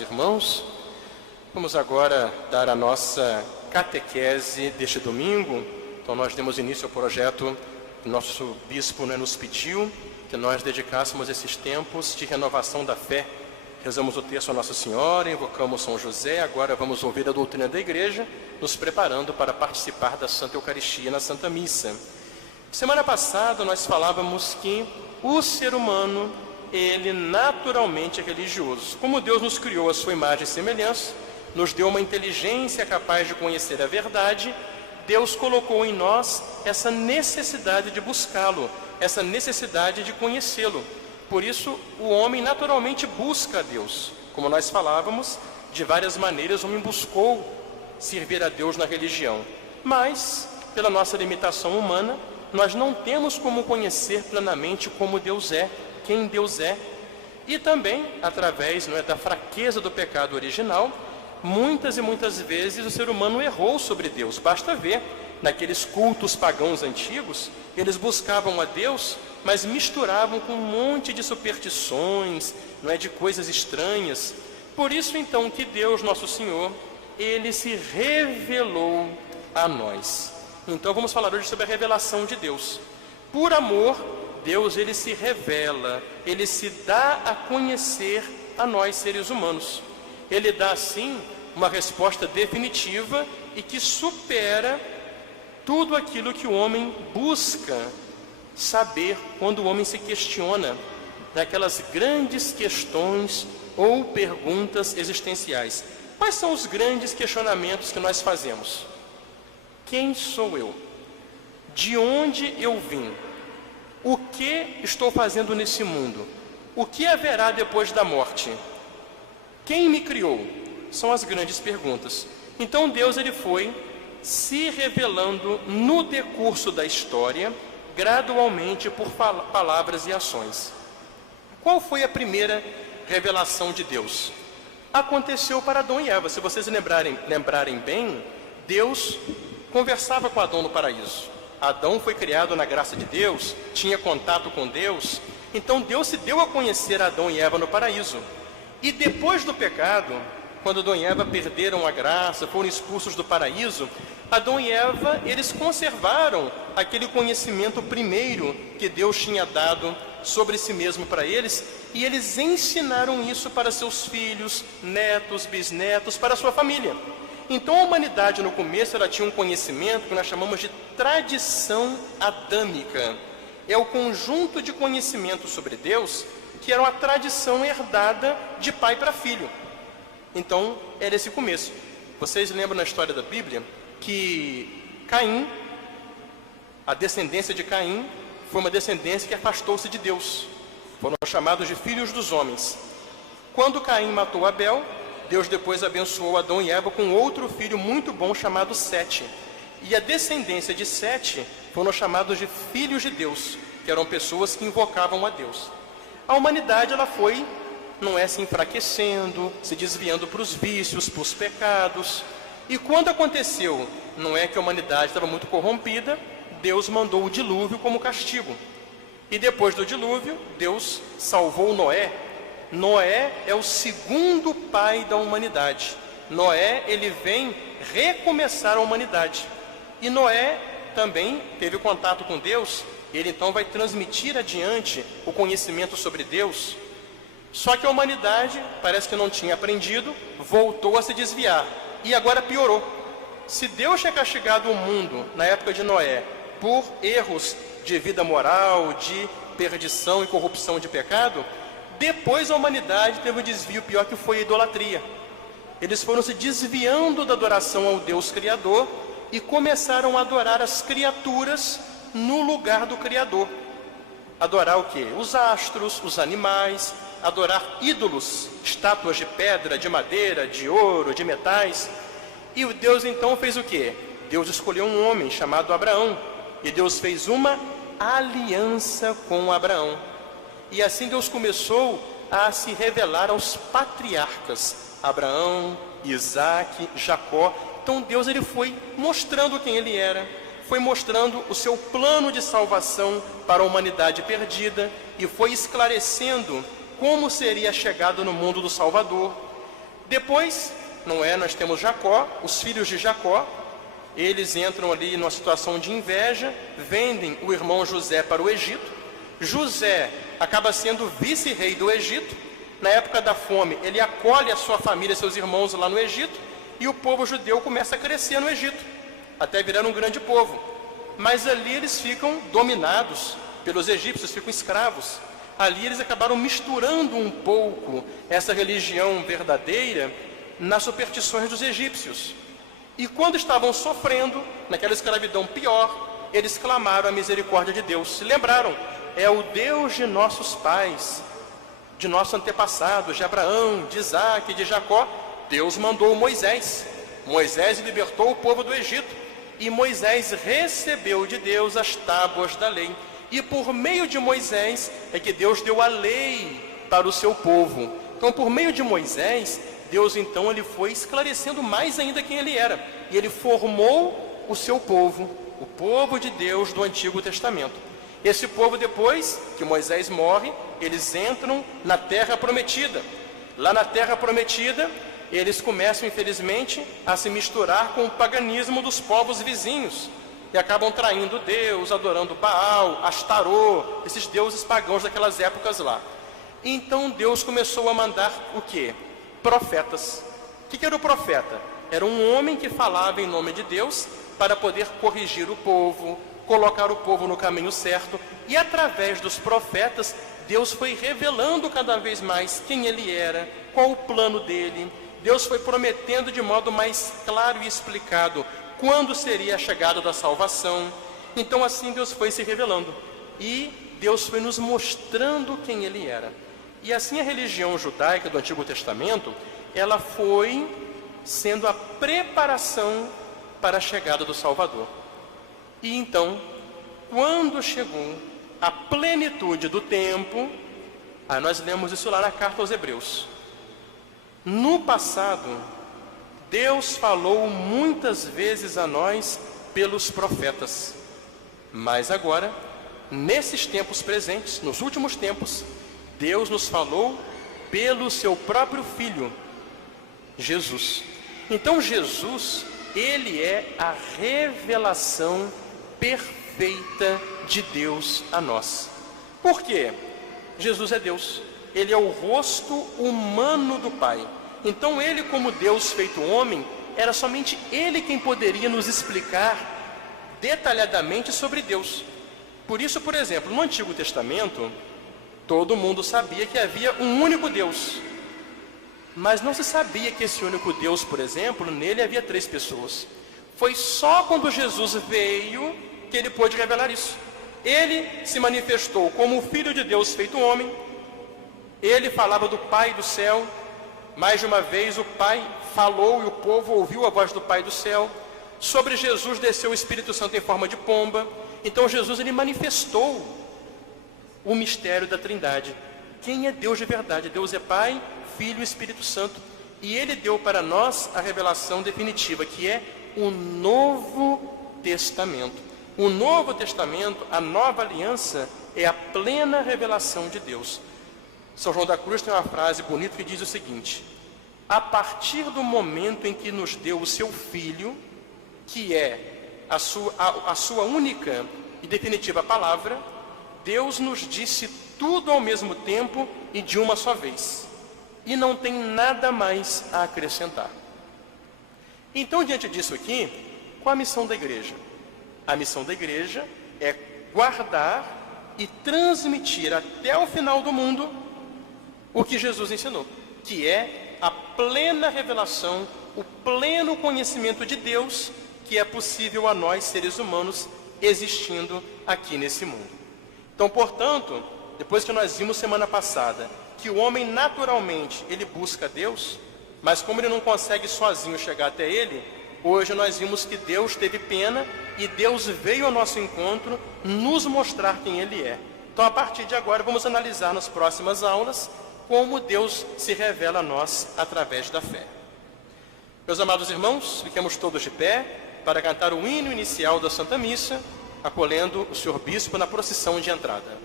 amados irmãos, vamos agora dar a nossa catequese deste domingo. Então nós demos início ao projeto que nosso bispo nos pediu, que nós dedicássemos esses tempos de renovação da fé. Rezamos o texto a Nossa Senhora, invocamos São José, agora vamos ouvir a doutrina da Igreja, nos preparando para participar da Santa Eucaristia na Santa Missa. Semana passada nós falávamos que o ser humano, ele naturalmente é religioso. Como Deus nos criou a sua imagem e semelhança, nos deu uma inteligência capaz de conhecer a verdade, Deus colocou em nós essa necessidade de buscá-lo, essa necessidade de conhecê-lo. Por isso, o homem naturalmente busca a Deus. Como nós falávamos, de várias maneiras o homem buscou servir a Deus na religião. Mas, pela nossa limitação humana, nós não temos como conhecer plenamente como Deus é, quem Deus é. E também, através da fraqueza do pecado original, muitas e muitas vezes o ser humano errou sobre Deus. Basta ver, naqueles cultos pagãos antigos, eles buscavam a Deus, mas misturavam com um monte de superstições, de coisas estranhas. Por isso, então, que Deus, nosso Senhor, Ele se revelou a nós. Então, vamos falar hoje sobre a revelação de Deus. Por amor, Deus, Ele se revela, Ele se dá a conhecer a nós, seres humanos. Ele dá, assim, uma resposta definitiva e que supera tudo aquilo que o homem busca saber quando o homem se questiona daquelas grandes questões ou perguntas existenciais. Quais são os grandes questionamentos que nós fazemos? Quem sou eu? De onde eu vim? O que estou fazendo nesse mundo? O que haverá depois da morte? Quem me criou? São as grandes perguntas. Então Deus, Ele foi se revelando no decurso da história, gradualmente por palavras e ações. Qual foi a primeira revelação de Deus? Aconteceu para Adão e Eva. Se vocês lembrarem bem, Deus conversava com Adão no paraíso. Adão foi criado na graça de Deus, tinha contato com Deus. Então Deus se deu a conhecer a Adão e Eva no paraíso. E depois do pecado, quando Adão e Eva perderam a graça, foram expulsos do paraíso, Adão e Eva, eles conservaram aquele conhecimento primeiro que Deus tinha dado sobre si mesmo para eles, e eles ensinaram isso para seus filhos, netos, bisnetos, para a sua família. Então a humanidade no começo, ela tinha um conhecimento que nós chamamos de tradição adâmica. É o conjunto de conhecimentos sobre Deus que era uma tradição herdada de pai para filho. Então, era esse começo. Vocês lembram na história da Bíblia que Caim, a descendência de Caim, foi uma descendência que afastou-se de Deus. Foram chamados de filhos dos homens. Quando Caim matou Abel, Deus depois abençoou Adão e Eva com outro filho muito bom chamado Sete. E a descendência de Sete foram chamados de filhos de Deus, que eram pessoas que invocavam a Deus. A humanidade, ela foi, se enfraquecendo, se desviando para os vícios, para os pecados. E quando aconteceu, que a humanidade estava muito corrompida, Deus mandou o dilúvio como castigo. E depois do dilúvio, Deus salvou Noé. Noé é o segundo pai da humanidade. Noé, ele vem recomeçar a humanidade. E Noé também teve contato com Deus. Ele então vai transmitir adiante o conhecimento sobre Deus. Só que a humanidade, parece que não tinha aprendido, voltou a se desviar. E agora piorou. Se Deus tinha castigado o mundo na época de Noé por erros de vida moral, de perdição e corrupção de pecado, depois a humanidade teve um desvio pior, que foi a idolatria. Eles foram se desviando da adoração ao Deus Criador e começaram a adorar as criaturas no lugar do Criador. Adorar o quê? Os astros, os animais, adorar ídolos, estátuas de pedra, de madeira, de ouro, de metais. E o Deus então fez o quê? Deus escolheu um homem chamado Abraão, e Deus fez uma aliança com Abraão. E assim Deus começou a se revelar aos patriarcas, Abraão, Isaque, Jacó. Então Deus, ele foi mostrando quem ele era, foi mostrando o seu plano de salvação para a humanidade perdida, e foi esclarecendo como seria a chegada no mundo do Salvador. Depois, nós temos Jacó, os filhos de Jacó, eles entram ali numa situação de inveja, vendem o irmão José para o Egito. José acaba sendo vice-rei do Egito. Na época da fome, ele acolhe a sua família, seus irmãos lá no Egito, e o povo judeu começa a crescer no Egito, até virar um grande povo. Mas ali eles ficam dominados pelos egípcios, ficam escravos. Ali eles acabaram misturando um pouco essa religião verdadeira nas superstições dos egípcios. E quando estavam sofrendo, naquela escravidão pior, eles clamaram a misericórdia de Deus. Se lembraram, é o Deus de nossos pais, de nossos antepassados, de Abraão, de Isaac, de Jacó. Deus mandou Moisés. Moisés libertou o povo do Egito. E Moisés recebeu de Deus as tábuas da lei. E por meio de Moisés é que Deus deu a lei para o seu povo. Então, por meio de Moisés, Deus então ele foi esclarecendo mais ainda quem ele era. E ele formou o seu povo, o povo de Deus do Antigo Testamento. Esse povo, depois que Moisés morre, eles entram na Terra Prometida. Lá na Terra Prometida, eles começam, infelizmente, a se misturar com o paganismo dos povos vizinhos. E acabam traindo Deus, adorando Baal, Astarô, esses deuses pagãos daquelas épocas lá. Então Deus começou a mandar o quê? Profetas. O que era o profeta? Era um homem que falava em nome de Deus para poder corrigir o povo, colocar o povo no caminho certo. E através dos profetas, Deus foi revelando cada vez mais quem ele era, qual o plano dele. Deus foi prometendo de modo mais claro e explicado quando seria a chegada da salvação. Então assim Deus foi se revelando. E Deus foi nos mostrando quem ele era. E assim a religião judaica do Antigo Testamento, ela foi sendo a preparação para a chegada do Salvador. E então, quando chegou a plenitude do tempo, aí nós lemos isso lá na carta aos Hebreus. No passado, Deus falou muitas vezes a nós pelos profetas. Mas agora, nesses tempos presentes, nos últimos tempos, Deus nos falou pelo seu próprio Filho, Jesus. Então Jesus, ele é a revelação perfeita de Deus a nós. Por quê? Jesus é Deus. Ele é o rosto humano do Pai. Então ele, como Deus feito homem, era somente ele quem poderia nos explicar detalhadamente sobre Deus. Por isso, por exemplo, no Antigo Testamento, todo mundo sabia que havia um único Deus. Mas não se sabia que esse único Deus, por exemplo, nele havia 3 pessoas. Foi só quando Jesus veio que ele pôde revelar isso. Ele se manifestou como o Filho de Deus feito homem. Ele falava do Pai do céu. Mais de uma vez o Pai falou e o povo ouviu a voz do Pai do céu. Sobre Jesus desceu o Espírito Santo em forma de pomba. Então Jesus ele manifestou o mistério da Trindade. Quem é Deus de verdade? Deus é Pai, Filho e Espírito Santo. E ele deu para nós a revelação definitiva, que é o Novo Testamento. O Novo Testamento, a nova aliança, é a plena revelação de Deus. São João da Cruz tem uma frase bonita que diz o seguinte: a partir do momento em que nos deu o seu Filho, que é a sua única e definitiva palavra, Deus nos disse tudo ao mesmo tempo e de uma só vez. E não tem nada mais a acrescentar. Então, diante disso aqui, qual a missão da igreja? A missão da igreja é guardar e transmitir até o final do mundo o que Jesus ensinou, que é a plena revelação, o pleno conhecimento de Deus que é possível a nós, seres humanos, existindo aqui nesse mundo. Então, portanto, depois que nós vimos semana passada que o homem naturalmente ele busca Deus, mas como ele não consegue sozinho chegar até ele, hoje nós vimos que Deus teve pena e Deus veio ao nosso encontro nos mostrar quem ele é. Então, a partir de agora, vamos analisar nas próximas aulas como Deus se revela a nós através da fé. Meus amados irmãos, fiquemos todos de pé para cantar o hino inicial da Santa Missa, acolhendo o Senhor Bispo na procissão de entrada.